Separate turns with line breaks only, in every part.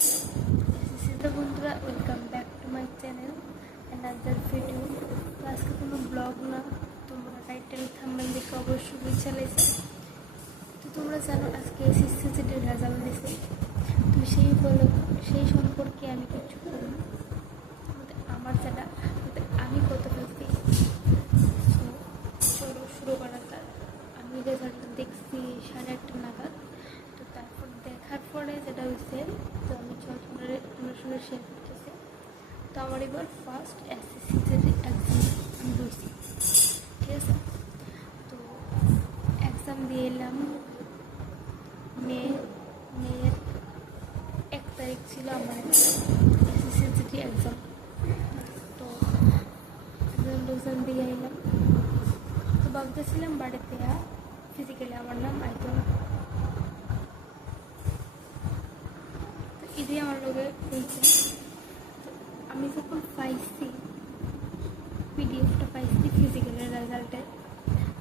তো বন্ধুরা welcome back to my channel another video তো আজকে কোনো ব্লগ না তোমরা টাইটেল থাম্বেল দেখে অবশ্যই বুঝে লেছে তো তোমরা জানো আজকে এসএসসি সিটির রেজাল্ট দিছে, তো সেই বলো সেই সম্পর্কে আমি কিছু মানে আমার যেটা আমি কত পেয়েছি চলো শুরু করা যাক। আমি রেজাল্টটা দেখছি সাড়ে আটটা নাগাদ তো তারপর দেখার পরে যেটা হয়েছে তো আমি চল শেয়ার করতেছি। তো আমার এবার ফার্স্ট এসএসসি এক্সাম আমি ঠিক আছে? তো এক্সাম দিয়ে এলাম। মে, মেয়ের এক তারিখ ছিল আমার এসএসসি এক্সাম তো এক্সাম দিয়ে এলাম। তো ভাবতেছিলাম বাড়িতে ফিজিক্যালি আমার নাম আইতন তো এটাই আমার লোকে হয়েছে তো আমি যখন পাইছি পিডিএফটা পাইছি ফিজিক্যালের রেজাল্টে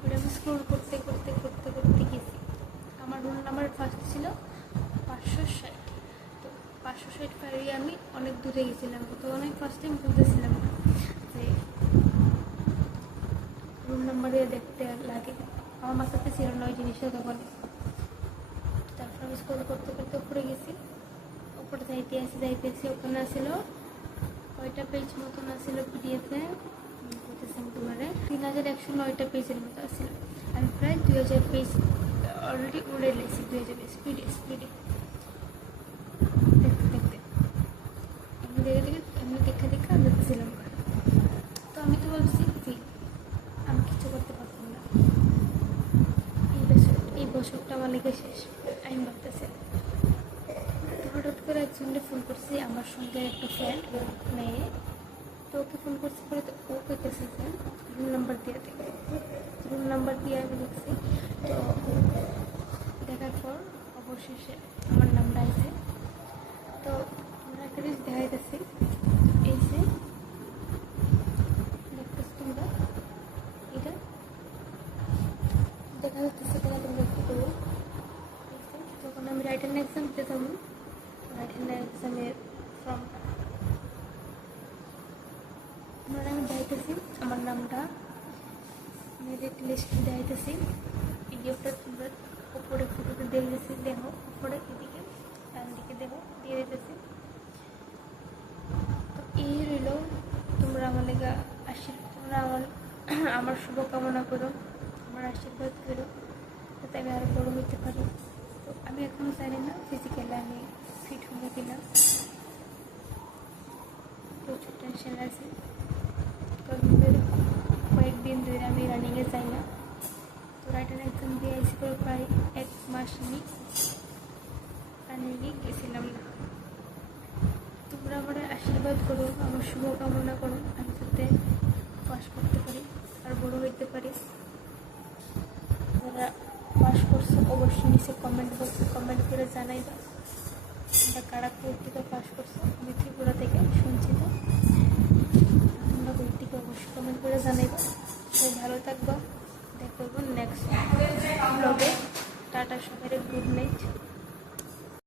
ওটা আমি স্ক্রোল করতে করতে করতে করতে গেছি। আমার রোল নাম্বার ফার্স্ট ছিল পাঁচশো ষাট। তো পাঁচশো ষাট পারিয়ে আমি, অনেক দূরে গেছিলাম। তো অনেক ফার্স্ট টাইম বুঝতেছিলাম না যে রুম নাম্বারে দেখতে লাগে। আমার মাথাতে ছিল না ওই জিনিসটা তখন তারপর আমি স্কুল করতে করতে উপরে গেছি। উপরে যাইতে আসি যাইতে আসি ওখানে আসছিল কয়টা পেজ মতন আসছিল পিডিএফে বলতেছেন তিন হাজার একশো নয়টা পেজের মতো আসছিল। আমি প্রায় দুই হাজার পেজ অলরেডি উড়ে লেছি দুই হাজার পেজ দেখতে এমনি দেখে তো আমি তো ভাবছি আমি কিছু করতে না। এই বছর, এই বছরটা আমার শেষ, আমি হঠাৎ করে একজনকে ফোন করছি, আমার সঙ্গে একটা ফ্রেন্ড মেয়ে। তো ওকে ফোন করছি পরে তো ও কইতেছে যে রুম নাম্বার দিয়ে দেখে রুম নাম্বার দিয়ে আমি দেখছি তো দেখার পর অবশেষে আমার নামটা আছে। তো আমরা একটা জিনিস দেখাইতেছি। এই যে দেখতেছি তোমরা? এটা? দেখা যাচ্ছে কিনা তোমরা একটু করো? যখন আমি রাইটার এক্সাম দিতাম রাইটার দেখাইতেছি আমার নামটা মেয়েদের লিস্ট দেখাইতেছি পিডিএফটা তোমরা উপরে ফটোতে দেখতেছি দেখো, উপরে, এদিকে ডান দিকে দেখো, দিয়ে দিতেছি। তো এই রইল, তোমরা লেগা আশীর্বাদ, তোমরা আমার আমার শুভকামনা করো, আমার আশীর্বাদ করো, যাতে আমি আরও বড়ো হতে পারি। তো আমি এখনও জানি না ফিজিক্যালি আমি আমি রানিংয়ে যাই না। তো রাইটার এক্সাম দিয়ে এসে করে প্রায় এক মাস আমি রানিংয়ে গেছিলাম না। তোমরা আমার আশীর্বাদ করো, আমার শুভকামনা করো, আমি যাতে পাস করতে পারি আর বড় হইতে পারি। যারা পাস করছ, অবশ্যই নিচে কমেন্ট বক্সে কমেন্ট করে জানাইবা। তোমরা কারা কোর থেকে পাস করছ, আমি ত্রিপুরা থেকে শুনছি তো। তোমরা কোর থেকে অবশ্যই কমেন্ট করে জানাইবা। সবাই ভালো থাকব। দেখা করব নেক্সট ব্লগে টাটা সবাই গুড নাইট